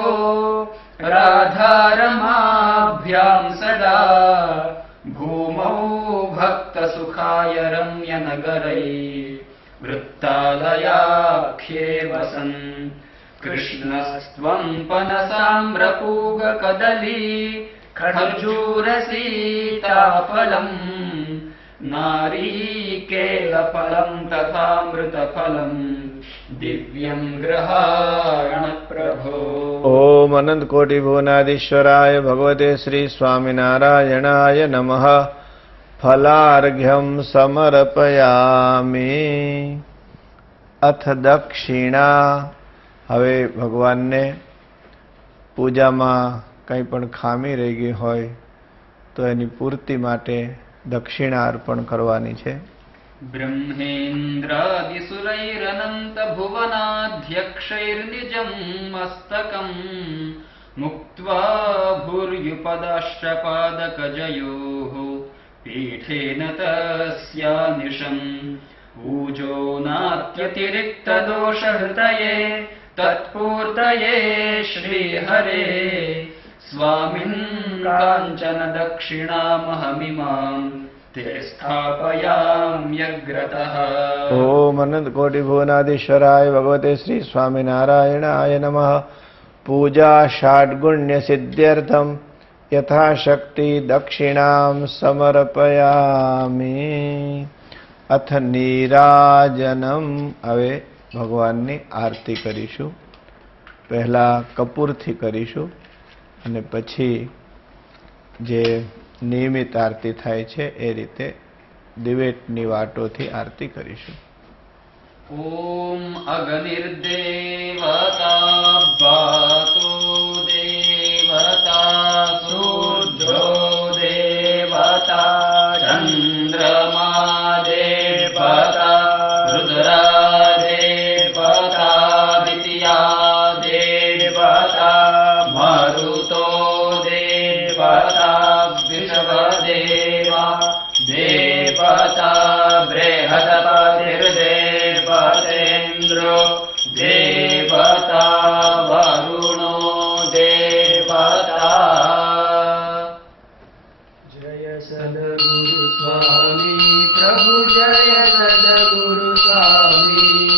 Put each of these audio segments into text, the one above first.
लोको राधारमाभ्यां सदा भूमौ भक्तसुखाय रम्यनगरै वृत्तालयाख्ये वसन् कृष्णस्त्वं पनसाम्रपूगकदली खर्जूरसीताफलम् नारीकेलफलं तथामृतफलम् दिव्यं गृहाण प्रभो। ओम अनंत कोटि भुवनाधीश्वराय भगवते श्री स्वामिनारायणाय नमः। फलार्घ्यं समर्पयामि। अथ दक्षिणा। હવે ભગવાનને પૂજામાં કંઈ પણ ખામી રહી ગઈ હોય તો એની પૂર્તિ માટે દક્ષિણા અર્પણ કરવાની છે. ब्रह्मेन्द्रादिसुरैरनन्त भुवनाध्यक्षैर्निजं मस्तकम् मुक्त्वा भूर्युपदाश्चपादकजयोः पीठेन तस्यानिशम् ऊजो नात्यतिरिक्तदोषहृदये तत्पूर्तये श्रीहरे स्वामिन् काञ्चन दक्षिणामहमिमाम् ते स्थापयाम्यग्रतः। ओम अनंत कोटि भुवनाधीश्वराय भगवते श्री स्वामिनारायणाय नमः। पूजा षाड्गुण्य सिद्ध्यर्थम यथाशक्ति दक्षिणां समर्पयामि। अथ नीराजनम। હવે ભગવાનની આરતી કરીશું. પહેલા કપૂરથી કરીશું અને પછી જે નિયમિત આરતી થાય છે એ રીતે દિવેટની વાટોથી આરતી કરીશું. ઓમ અગ્નિર્દેવતા વાતો દેવતા સૂર્યો દેવતા ચંદ્રમા દેવતા રુદ્રા દેવતા દિત્યા દેવતા મરુતો દેવતા વિશ્વદેવા દેવતા બૃહસ્પતિર્દેવતેન્દ્રો દેવતા વરુણો દેવતા. જય સદગુરુ સ્વામી પ્રભુ જય સદગુરુ સ્વામી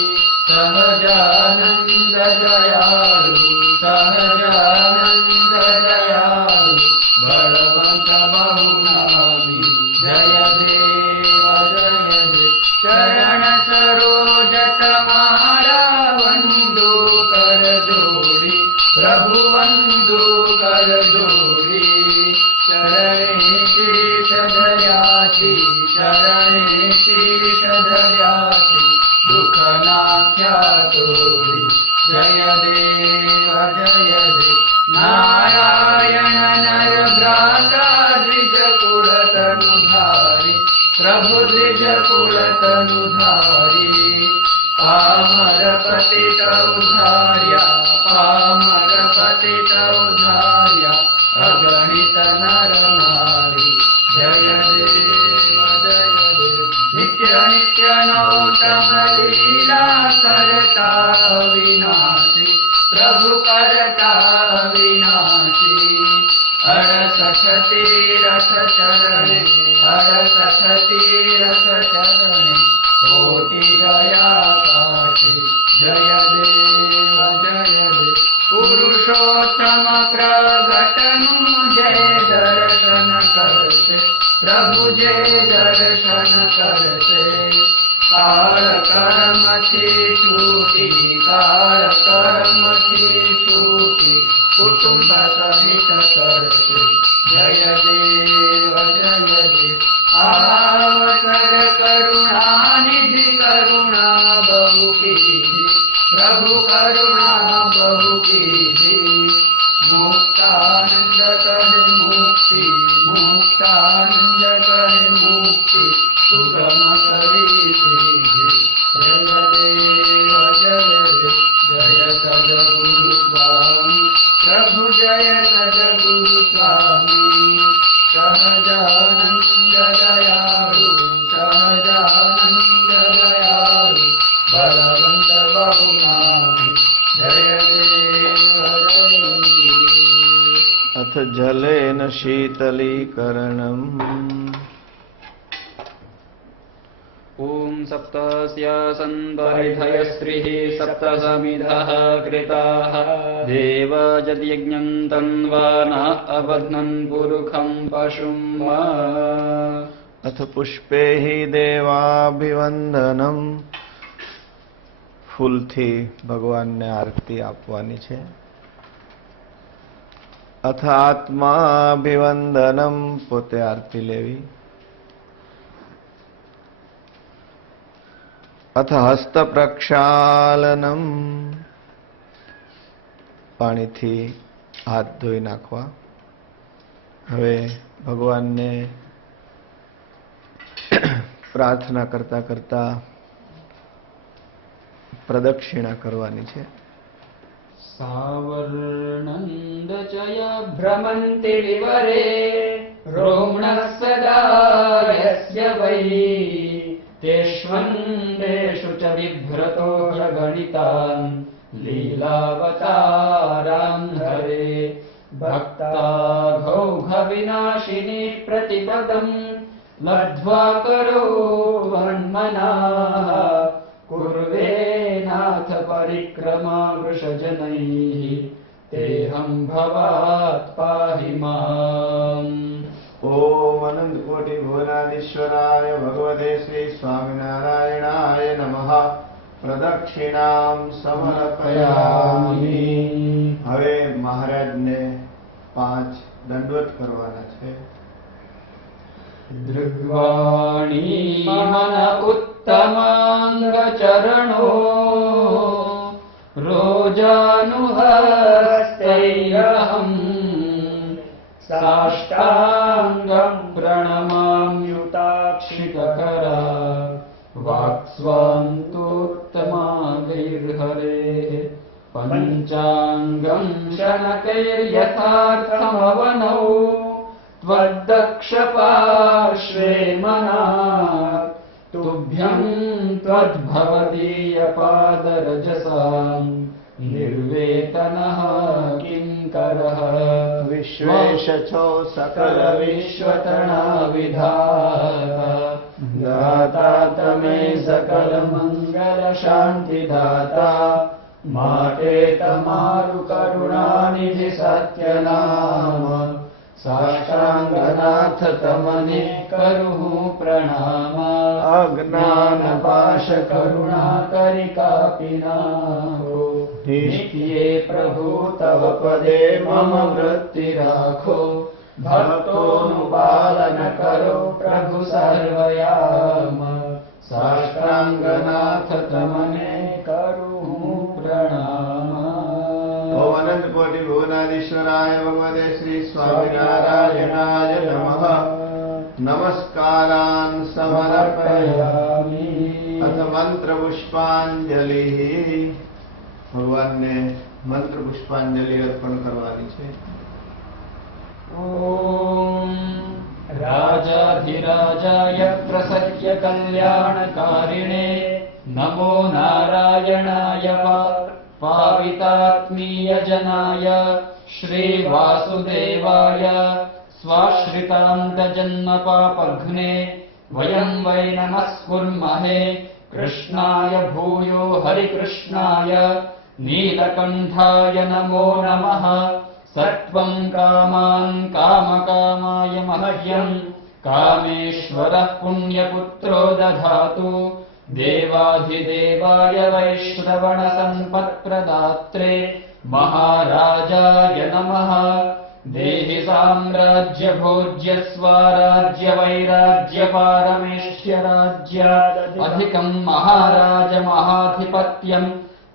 સહજાનંદ દયાળુ સહજાનંદ દયાળુ બળવંત બહુનામી જય દેવ ચરણ સરોજ તમારા વંદો કર જોડી પ્રભુ વંદો કર જોડી શરણે શીશ ધર્યાથી શરણે શીશ ધર્યાથી દુઃખ નાખ્યા તોડી જય દેવ નારાયણ નર ભ્રાતા દ્વિજ કુળ તનુધારી પ્રભુ દ્વિજ કુળ તનુધારી પામર પતિત ઉધાર્યા પામર પતિત ઉધાર્યા અગણિત નર નારી જય દેવ નિત્ય નિત્ય નૌતમ લીલા કરતા અવિનાશી પ્રભુ કરતા વિનાશી. 68 તીરથ ચરણે 68 તીરથ ચરણે કોટી ગયા કાશી જય દેવ પુરુષોત્તમ પ્રગટનું જય દર્શન કરશે પ્રભુ જય દર્શન કરશે. કાળ કર્મથી છૂટી કાળ કર્મથી છૂટી કુટુંબ સહિત કરશે જય દેવ આવસર કરુણાનિધિ કરુણા બહુ કીધી પ્રભુ કરુણા બહુ કીધી. મુક્તાનંદ કહે મુક્તિ મુક્તાનંદ કહે મુક્તિ સુગમ કરી દીધી જય દેવ જય સદગુરુ સ્વામી પ્રભુ જય સદગુરુ સ્વામી સહજાનંદ દયાળુ સહજાનંદ દયાળુ બળવંત બહુનામી જય દેવ अथ जलेन शीतलीकरणम् ॐ सप्तस्य सन्तरिधयस्त्रिः सप्तसमिधः कृताः देव यद्यज्ञं तन्वा न अबध्नन् पुरुखं पशुं वा अथ पुष्पे हि देवाभिवंदनम् ફૂલથી ભગવાનને આરતી આપવાની છે. અથ આત્માભિવંદનમ, પોતે આરતી લેવી. અથ હસ્ત પ્રક્ષાલનમ, પાણીથી હાથ ધોઈ નાખવા. હવે ભગવાનને પ્રાર્થના કરતા કરતા પ્રદક્ષિણા કરવાની છે. सावर्णन्दचय भ्रमन्ति विवरे रोम्णः सदा यस्य वै तेष्वन्देषु च बिभ्रतो ह्यगणितान् लीलावतारान् हरे भक्ताघौघविनाशिनी प्रतिपदम् लब्ध्वा करो वन्मनाः कुर्वेनाथ परिक्रमा वृषजनैः तेऽहं भवात् पाहि माम्. ओम अनंत कोटि भुवनाधीश्वराय भगवते श्री स्वामिनारायणाय नमः. प्रदक्षिणां समर्पयामि. હવે મહારાજને 5 દંડવત કરવાના છે. दृग्वाणी मन उत्तमाङ्गचरणो रोजानुहस्तैरहम् साष्टाङ्गं प्रणमाम्युताक्षितकरा वाक्स्वान्तोत्तमागैर्हरेः पञ्चाङ्गं शनकैर्यथार्थमवनौ त्वद्दक्षपार्श्वे मनात् तुभ्यं त्वद्भवदीयपादरजसां निर्वेतनः किङ्करः. विश्वेशो सकल विश्वतणा विधाता दाता तमे सकल मंगल शांति दाता माटे तमारु करुणानिधि सत्यनाम साष्टांगनाथ तमने करुहु प्रणाम अज्ञान पाश करुणा करिकापिनाहो नित्ये प्रभु तव पदे मम वृत्ति राखो भक्तोनुपालन करो प्रभु सर्वयाम साष्टांगनाथ तमने करुहु प्रणाम. अनंत कोटि भुवनाधीश्वराय भगवते श्री स्वामिनारायणाय नमः. नमस्कारान् समर्पयामि. अथ मंत्र पुष्पांजलि. भगवान ने मंत्र पुष्पांजलि अर्पण करवानी છે. ओम राजाधिराजाय प्रसह्य कल्याणकारिणे नमो नारायणाय पावितात्मीयजनाय श्रीवासुदेवाय स्वाश्रितान्तजन्मपापघ्ने वयं वै नमस्कुर्महे कृष्णाय भूयो हरिकृष्णाय नीलकण्ठाय नमो नमः. सत्वं कामान् कामकामाय मह्यं कामेश्वरः पुण्यपुत्रो दधातु. देवाधिदेवाय वैश्रवणसम्पत्प्रदात्रे महाराजाय नमः. देहि साम्राज्य भोज्य स्वाराज्य वैराज्य पारमेष्ठ्यराज्यादधिकं महाराज महाधिपत्यं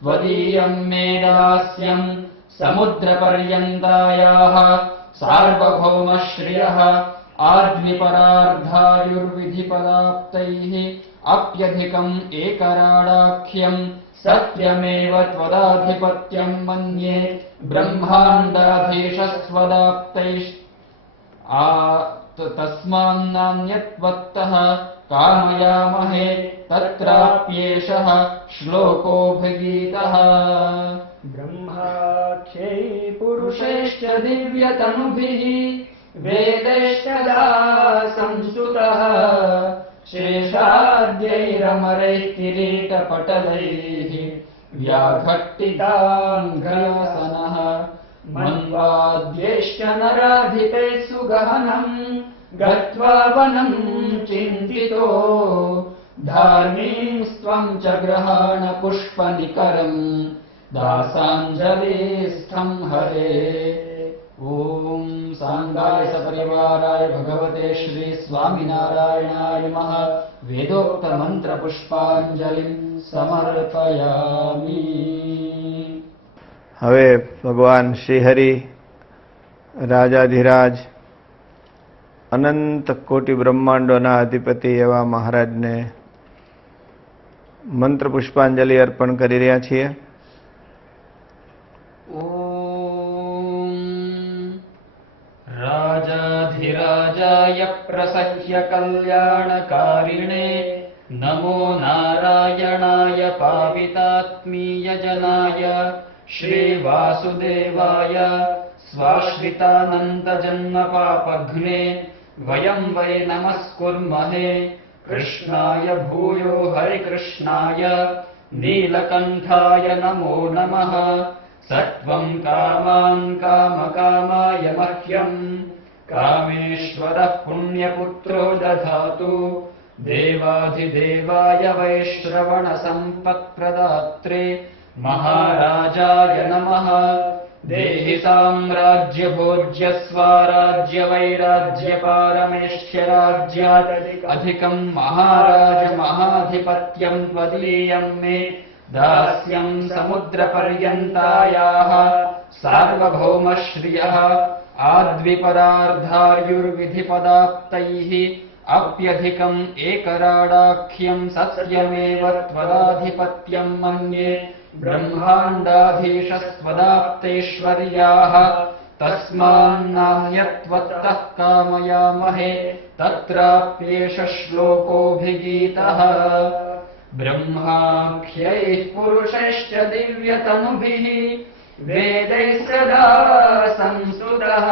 त्वदीयं मे दास्यं. समुद्रपर्यन्तायाः सार्वभौमश्रियः आद्विपरार्धायुर्विधिपदाप्तैः अप्यधिकम् एकराडाख्यं सत्यमेव त्वदाधिपत्यं मन्ये. ब्रह्माण्डाधीशस्वदाप्तैः तस्मान्नान्यत्वत्तः कामयामहे तत्राप्येषः श्लोकोऽभिगीतः. ब्रह्माख्यै पुरुषैश्च दिव्यतनुभिः वेदैश्चदा संस्तुतः शेषाद्यैरमरैः किरीटपटलैः व्याघट्टिताङ्घ्रसनः मन्वाद्यैश्च नराधिपैः सुगहनम् गत्वा वनम् चिन्तितो धार्मीस्त्वम् च गृहाण पुष्पनिकरम् दासाञ्जलिस्थम् हरे। ॐ सांगाय सपरिवाराय भगवते श्री स्वामिनारायणाय नमः। वेदोक्त मंत्र पुष्पांजलिं समर्पयामि। હવે ભગવાન શ્રીહરિ રાજાધિરાજ અનંત કોટી બ્રહ્માંડોના અધિપતિ એવા મહારાજને મંત્ર પુષ્પાંજલિ અર્પણ કરી રહ્યા છીએ. राजाधिराजाय प्रसह्य कल्याणकारिणे नमो नारायणाय पावितात्मीयजनाय श्रीवासुदेवाय स्वाश्रितानन्तजन्मपापघ्ने वयं वै नमस्कुर्महे कृष्णाय भूयो हरिकृष्णाय नीलकण्ठाय नमो नमः। सत्वं कामान् कामकामाय मह्यम् कामेश्वरः पुण्यपुत्रो दधातु देवाधिदेवाय वैश्रवणसम्पत्प्रदात्रे महाराजाय नमः। देहि साम्राज्यभोज्य स्वाराज्यवैराज्यपारमेष्ठ्यराज्यात् अधिकम् महाराज महाधिपत्यम् त्वदीयम् मे दास्यम् समुद्रपर्यन्तायाः सार्वभौमश्रियः आद्विपदार्धायुर्विधिपदाप्तैः अप्यधिकम् एकराडाख्यम् सत्यमेव त्वदाधिपत्यम् मन्ये। ब्रह्माण्डाधीशस्त्वदाप्तैश्वर्याः तस्मान्नान्यत्वत्तः कामयामहे तत्राप्येष श्लोकोऽभिगीतः। ब्रह्माख्यैः पुरुषैश्च दिव्यतनुभिः वेदैः सदा संस्तुतः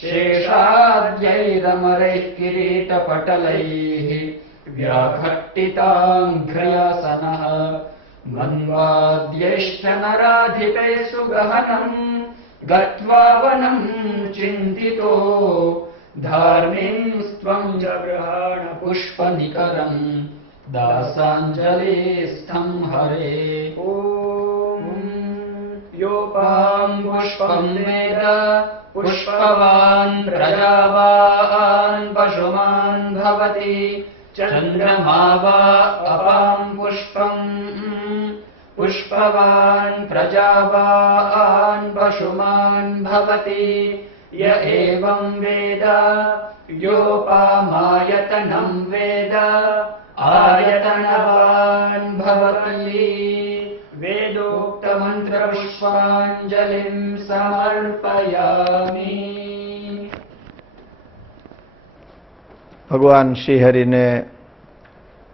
शेषाद्यैरमरैः किरीटपटलैः व्याघट्टिताङ्घ्रयासनः मन्वाद्यैश्च नराधिपैः सुगहनम् गत्वा वनम् चिन्तितो धार्मीस्त्वम् च गृहाण पुष्पनिकरम् दासाञ्जलिस्थम् हरे। ॐ योपाम् पुष्पम् वेद पुष्पवान् प्रजावान् पशुमान् भवति चन्द्रमा वा अपाम् पुष्पम् पुष्पवान् प्रजावान् पशुमान् भवति य एवम् वेद योपामायतनम् वेद आयतनवान् भवति। वेदोक्तमन्त्रपुष्पाञ्जलिं समर्पयामि। ભગવાન શ્રીહરિને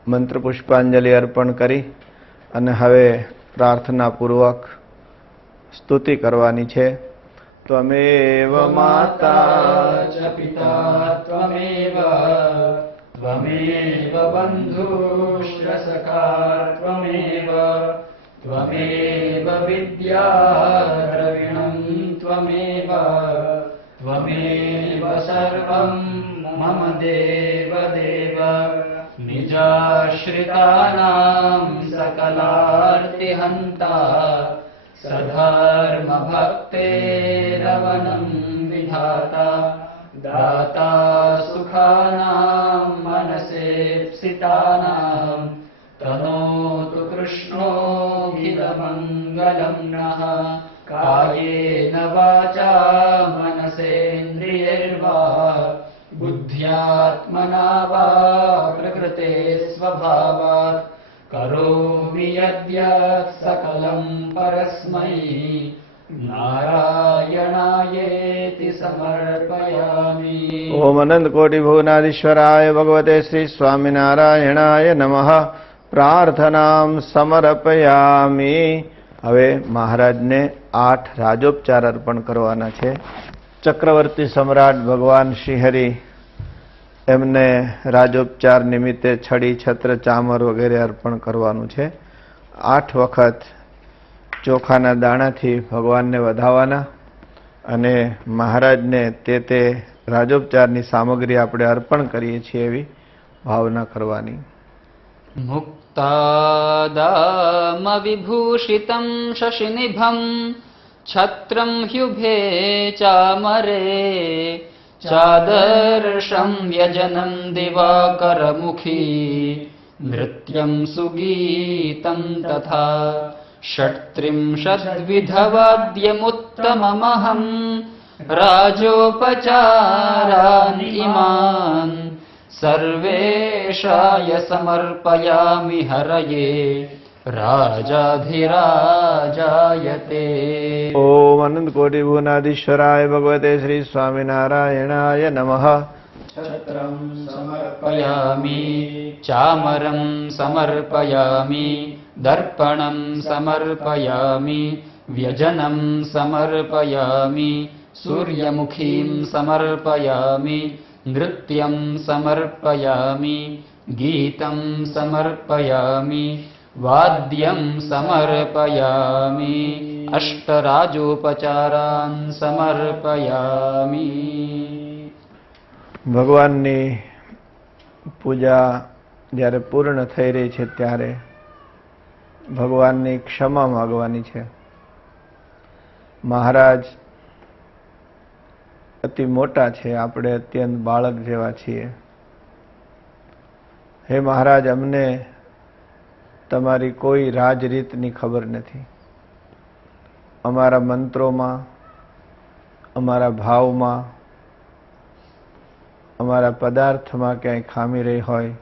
મંત્ર પુષ્પાંજલિ અર્પણ કરી અને હવે પ્રાર્થનાપૂર્વક સ્તુતિ કરવાની છે. ત્વમેવ માતા च पिता त्वमेव त्वमेव बन्धुश्च सखा त्वमेव त्वमेव विद्या द्रविणम् त्वमेव त्वमेव सर्वम् मम देव देव निजाश्रितानाम् सकलार्तिहन्ता सधर्मभक्तेरवनम् विधाता दाता सुखानाम् मनसेप्सितानाम् तनोतु कृष्णोऽखिलमङ्गलम् नः। कायेन वाचा मनसेन्द्रियैर्वा बुद्ध्यात्मना वा प्रकृते स्वभावात् करोमि यद्यत् सकलम् परस्मै नारायणायेति समर्पयामि। ओम अनंत कोटि भुवनाधीश्वराय भगवते श्री स्वामिनारायणाय नमः। प्रार्थनां समर्पयामि। હવે મહારાજને 8 રાજોપચાર અર્પણ કરવાના છે. ચક્રવર્તી સમ્રાટ ભગવાન શ્રીહરિ એમને રાજોપચાર નિમિત્તે છડી, છત્ર, ચામર વગેરે અર્પણ કરવાનું છે. 8 વખત ચોખાના દાણાથી ભગવાનને વધાવવાના અને મહારાજને તે રાજોપચારની સામગ્રી આપણે અર્પણ કરીએ છીએ એવી ભાવના કરવાની. મુક્તાદામ વિભૂષિતમ શશિનિભમ છત્રમ હ્યુભે ચામરે ચાદર્શમ વ્યજનમ દિવાકરમુખી નૃત્યમ સુગીતમ તથા ષટ્ત્રિંશદ્વિધવાદ્યमुत्तममहं રાજોપચારાન ઇમાન સર્વેશાય સમર્પયામિ હરયે રાજાધિરાજાયતે. ઓમ અનંત કોટિ ભુવનાધીશ્વરાય ભગવતે શ્રી સ્વામિનારાયણાય નમઃ. છત્રમ સમર્પયામિ ચામરં સમર્પયામિ દર્પણં સમર્પયામિ વ્યજनं સમર્પયામિ સૂર્યમુખીં સમર્પયામિ નૃત્યં સમર્પયામિ ગીतं સમર્પયામિ વાદ્યં સમર્પયામિ અષ્ટરાજોપચારાન સમર્પયામિ. ભગવાનની પૂજા જ્યારે પૂર્ણ થઈ રહી છે ત્યારે ભગવાનની ક્ષમા માગવાની છે. મહારાજ અતિ મોટા છે, આપણે અત્યંત બાળક જેવા છીએ. હે મહારાજ, અમને તમારી કોઈ રાજરીતની ખબર નથી. અમારા મંત્રોમાં, અમારા ભાવમાં, અમારા પદાર્થમાં ક્યાંય ખામી રહી હોય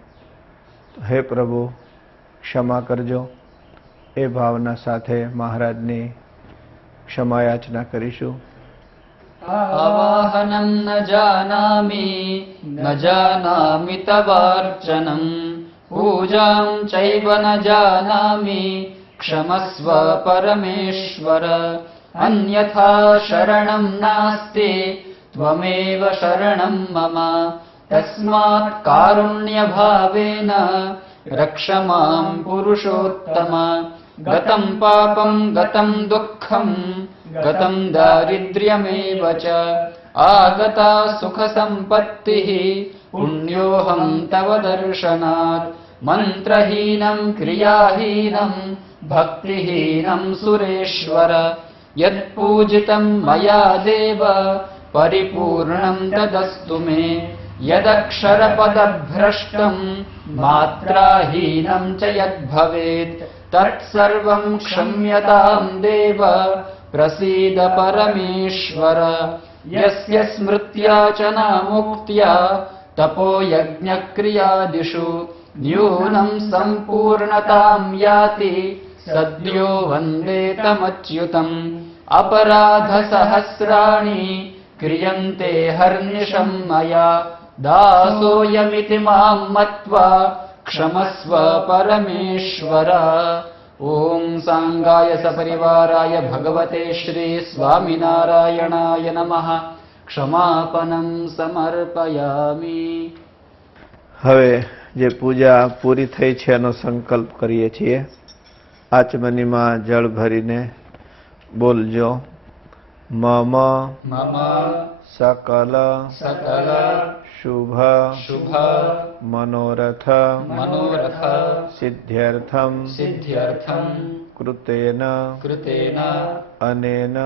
તો હે પ્રભુ ક્ષમા કરજો. એ ભાવના સાથે મહારાજની ક્ષમા યાચના કરીશું. આવાહનં ન જાનામિ તવાર્ચનં પૂજાં ચૈવ ન જાનામિ ક્ષમસ્વ પરમેશ્વર અન્યથા શરણં નાસ્તિ ત્વમેવ શરણં મમ તસ્માत् કારુણ્યભાવેન રક્ષ માં પુરુષોત્તમ ગतं પાપં ગतं દુઃખં ગतं દારિદ્ર્યમેવ ચ આગતા સુખ સંપત્તિઃ પુણ્યોહં તવ દર્શનાत् મંત્રહીनं ક્રિયાહીनं ભક્તિહીनं સુરેશ્વર યત્પૂજિतं મયા દેવ પરિપૂર્ણં તદસ્તુ મે યદક્ષરપદભ્રષ્ટં માત્રાહીनं ચ યદ્ભવેत् તત્સર્વં ક્ષમ્યતાં દેવ પ્રસીદ પરમેશ્વર યસ્ય સ્મૃત્યા ચ નામુક્ત્યા તપો યજ્ઞક્રિયાદિષુ ન્યૂनं સંપૂર્ણતાં યાતિ સદ્યો વંદે તમચ્યુતમ અપરાધ સહસ્રાણિ ક્રિયન્તે હર્નિશં મયા દાસોયમિતિ માં મત્વા ક્ષમસ્વ પરમેશ્વર. ઓમ સાંગાય સપરિવારાય ભગવતે શ્રી સ્વામિનારાયણાય નમઃ. ક્ષમાપનં સમર્પયામિ. હવે જે પૂજા પૂરી થઈ છે એનો સંકલ્પ કરીએ છીએ. આચમનીમાં જળ ભરીને બોલજો. મમ સકલ શુભ મનોરથ સિદ્ધ્યર્થમ કૃતેન અનેન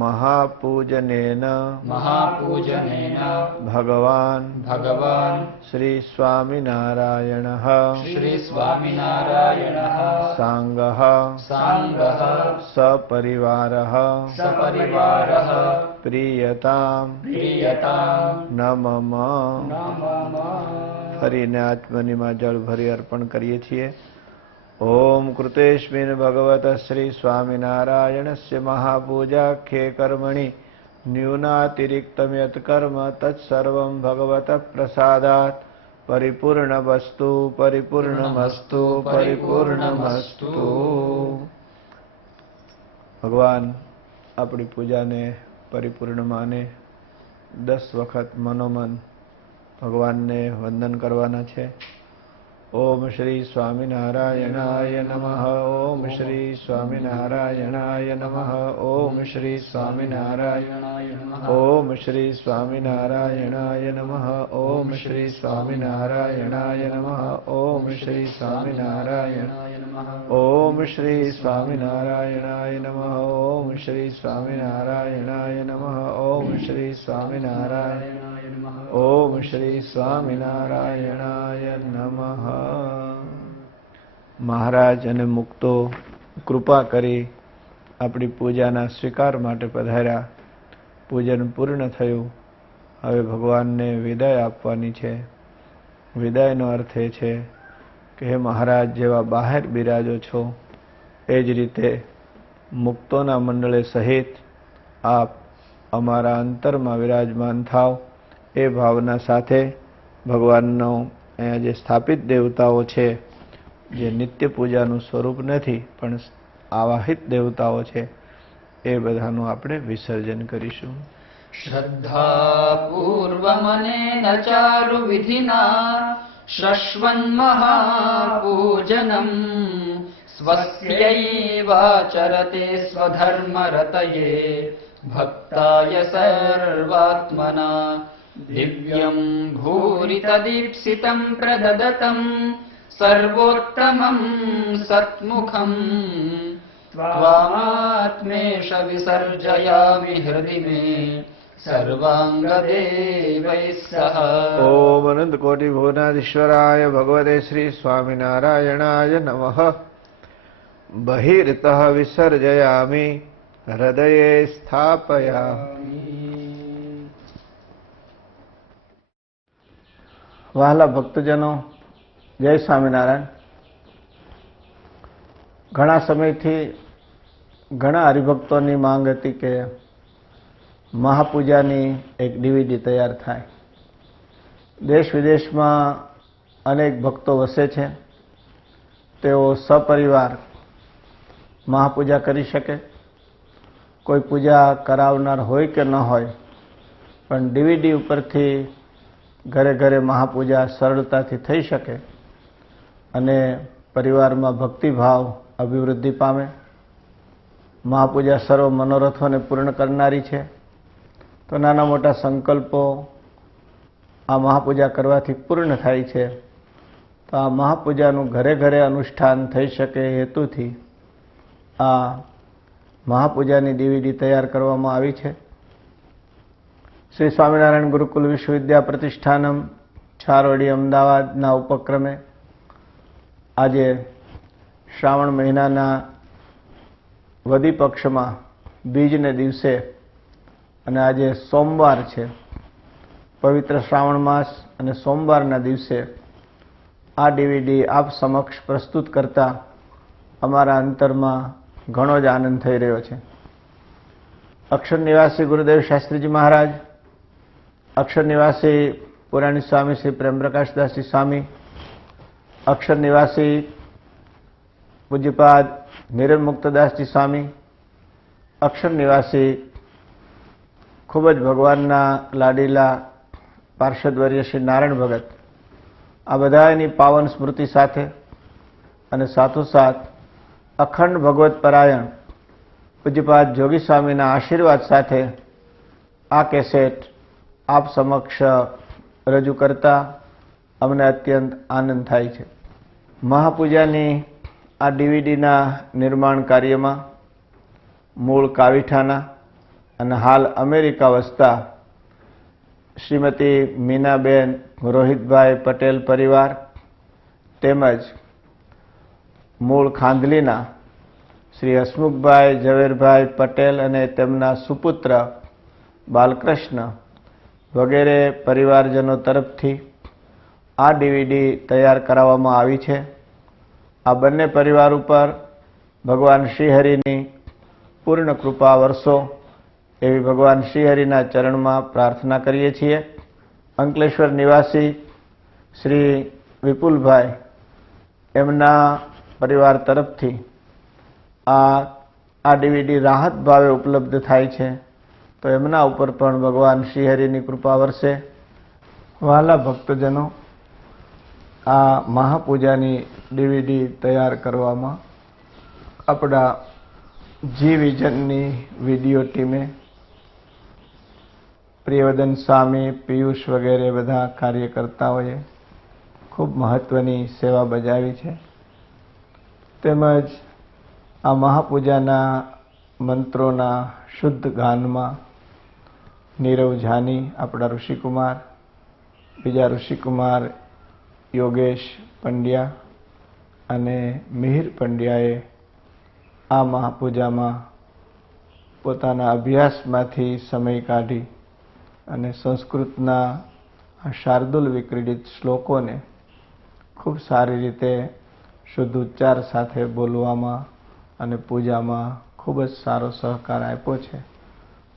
મહાપૂજનેન ભગવાન શ્રી સ્વામિનારાયણઃ સાંગઃ સપરિવારઃ પ્રિયતામ ન મમ. ફરીને આત્મનીમાં જળ ભરી અર્પણ કરીએ છીએ. ઓમ કૃતેસ્મિન ભગવત શ્રી સ્વામિનારાયણસ્ય મહાપૂજાખ્યે કર્મણિ ન્યૂનાતિરિક્તમ યત કર્મ તત્સર્વં ભગવત પ્રસાદાત પરિપૂર્ણમસ્તુ પરિપૂર્ણમસ્તુ પરિપૂર્ણમસ્તુ. ભગવાન આપણી પૂજાને પરિપૂર્ણ માને 10 વખત મનોમન ભગવાનને વંદન કરવાના છે. ઓમ શ્રી સ્વામિનારાયણાય નમઃ. ઓમ શ્રી સ્વામિનારાયણાય નમઃ. ઓમ શ્રી સ્વામિનારાયણાય નમઃ. ઓમ શ્રી સ્વામિનારાયણાય નમઃ. ઓમ શ્રી સ્વામિનારાયણાય નમઃ. ઓમ શ્રી સ્વામિનારાયણાય નમઃ. ઓમ શ્રી સ્વામિનારાયણાય નમઃ. ઓમ શ્રી સ્વામિનારાયણાય નમઃ. ઓમ શ્રી સ્વામિનારાયણાય નમઃ. ઓમ શ્રી સ્વામિનારાયણાય નમઃ. મહારાજ અને મુક્તો કૃપા કરી આપણી પૂજાના સ્વીકાર માટે પધાર્યા. પૂજન પૂર્ણ થયું. હવે ભગવાનને વિદાય આપવાની છે. વિદાયનો અર્થ એ છે કે હે મહારાજ, જેવા બહાર બિરાજો છો એ જ રીતે મુક્તોના મંડળે સહિત આપ અમારા અંતરમાં વિરાજમાન થાવ. એ ભાવના સાથે ભગવાનનો અહીંયા જે સ્થાપિત દેવતાઓ છે, જે નિત્ય પૂજાનું સ્વરૂપ નથી પણ આવાહિત દેવતાઓ છે, એ બધાનું આપણે વિસર્જન કરીશું. શ્રદ્ધાપૂર્વમનેન ચારુ વિધિના શશ્વન્મહાપૂજનમ સ્વસ્યૈવાચરતે સ્વધર્મરતયે ભક્તાય સર્વાત્મના દિવ્યમ ભૂરિ તદીપ્સિતમ પ્રદદતમ સર્વોત્તમમ સત્મુખમ ત્વાત્મેશ વિસર્જયામિ હૃદિ મે સર્વાંગ દેવૈ સહ. ઓમ અનંત કોટિ ભુવનાધીશ્વરાય ભગવતે શ્રી સ્વામિનારાયણાય નમઃ. બહિર્તઃ વિસર્જયામિ હૃદયે સ્થાપયામિ. વહાલા ભક્તજનો, જય સ્વામિનારાયણ. ઘણા સમયથી ઘણા હરિભક્તોની માંગ હતી કે મહાપૂજાની એક DVD તૈયાર થાય. દેશ વિદેશમાં અનેક ભક્તો વસે છે. તેઓ સપરિવાર મહાપૂજા કરી શકે. કોઈ પૂજા કરાવનાર હોય કે ન હોય, પણ DVD ઉપરથી ઘરે ઘરે મહાપૂજા સરળતાથી થઈ શકે અને પરિવારમાં ભક્તિભાવ અભિવૃદ્ધિ પામે. મહાપૂજા સર્વ મનોરથોને પૂર્ણ કરનારી છે. તો નાના મોટા સંકલ્પો આ મહાપૂજા કરવાથી પૂર્ણ થાય છે. તો આ મહાપૂજાનું ઘરે ઘરે અનુષ્ઠાન થઈ શકે હેતુથી આ મહાપૂજાની DVD તૈયાર કરવામાં આવી છે. શ્રી સ્વામિનારાયણ ગુરુકુલ વિશ્વવિદ્યા પ્રતિષ્ઠાનમ છારોડી અમદાવાદના ઉપક્રમે આજે શ્રાવણ મહિનાના વદી પક્ષમાં બીજને દિવસે અને આજે સોમવાર છે, પવિત્ર શ્રાવણ માસ અને સોમવારના દિવસે આ DVD આપ સમક્ષ પ્રસ્તુત કરતા અમારા અંતરમાં ઘણો જ આનંદ થઈ રહ્યો છે. અક્ષર નિવાસી ગુરુદેવ શાસ્ત્રીજી મહારાજ, અક્ષર નિવાસી પુરાણી સ્વામી શ્રી પ્રેમપ્રકાશદાસજી સ્વામી, અક્ષર નિવાસી પૂજ્યપાદ નિરલ મુક્તદાસજી સ્વામી, અક્ષર નિવાસી ખૂબ જ ભગવાનના લાડીલા પાર્ષદવર્ય શ્રી નારાયણ ભગત, આ બધાની પાવન સ્મૃતિ સાથે અને સાથોસાથ અખંડ ભગવત પરાયણ પૂજ્યપાદ જોગી સ્વામીના આશીર્વાદ સાથે આ કેસેટ આપ સમક્ષ રજૂ કરતા અમને અત્યંત આનંદ થાય છે. મહાપૂજાની આ DVDના નિર્માણ કાર્યમાં મૂળ કાવીઠાના અને હાલ અમેરિકા વસતા શ્રીમતી મીનાબેન રોહિતભાઈ પટેલ પરિવાર તેમજ મૂળ ખાંધલીના શ્રી હસમુખભાઈ ઝવેરભાઈ પટેલ અને તેમના સુપુત્ર બાલકૃષ્ણ વગેરે પરિવારજનો તરફથી આ DVD તૈયાર કરાવવામાં આવી છે. આ બંને પરિવાર ઉપર ભગવાન શ્રીહરિની પૂર્ણ કૃપા વરસો એવી ભગવાન શ્રીહરિના ચરણમાં પ્રાર્થના કરીએ છીએ. અંકલેશ્વર નિવાસી શ્રી વિપુલભાઈ, એમના પરિવાર તરફથી આ આ ડીવીડી રાહત ભાવે ઉપલબ્ધ થાય છે, તો એમના ઉપર પણ ભગવાન શ્રીહરિની કૃપા વરસે. વહાલા ભક્તજનો, આ મહાપૂજાની ડીવીડી તૈયાર કરવામાં આપણા જી વિઝનની વિડીયો ટીમે પ્રિયવદન સ્વામી, પિયુષ વગેરે બધા કાર્યકર્તાઓએ ખૂબ મહત્વની સેવા બજાવી છે. તેમજ આ મહાપૂજાના મંત્રોના શુદ્ધ ગાનમાં નીરવ જાની, આપણા ઋષિકુમાર, બીજા ઋષિકુમાર યોગેશ પંડ્યા અને મિહિર પંડ્યાએ આ મહાપૂજામાં પોતાના અભ્યાસમાંથી સમય કાઢી અને સંસ્કૃતના આ શાર્દુલ વિક્રીડિત શ્લોકોને ખૂબ સારી રીતે શુદ્ધ ઉચ્ચાર સાથે બોલવામાં અને પૂજામાં ખૂબ જ સારો સહકાર આપ્યો છે.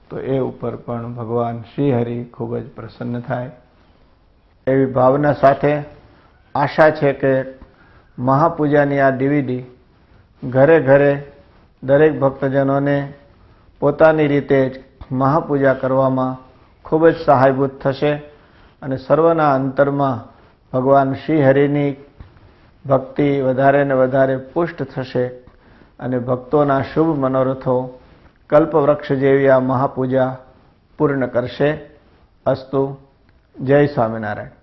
તો એ ઉપર પણ ભગવાન શ્રીહરિ ખૂબ જ પ્રસન્ન થાય એવી ભાવના સાથે આશા છે કે મહાપૂજાની આ ડીવીડી ઘરે ઘરે દરેક ભક્તજનોને પોતાની રીતે જ મહાપૂજા કરવામાં ખૂબ જ સહાયભૂત થશે અને સર્વના અંતરમાં ભગવાન શ્રીહરિની ભક્તિ વધારે ને વધારે પુષ્ટ થશે અને ભક્તોના શુભ મનોરથો કલ્પવૃક્ષ જેવી આ મહાપૂજા પૂર્ણ કરશે. અસ્તુ. જય સ્વામિનારાયણ.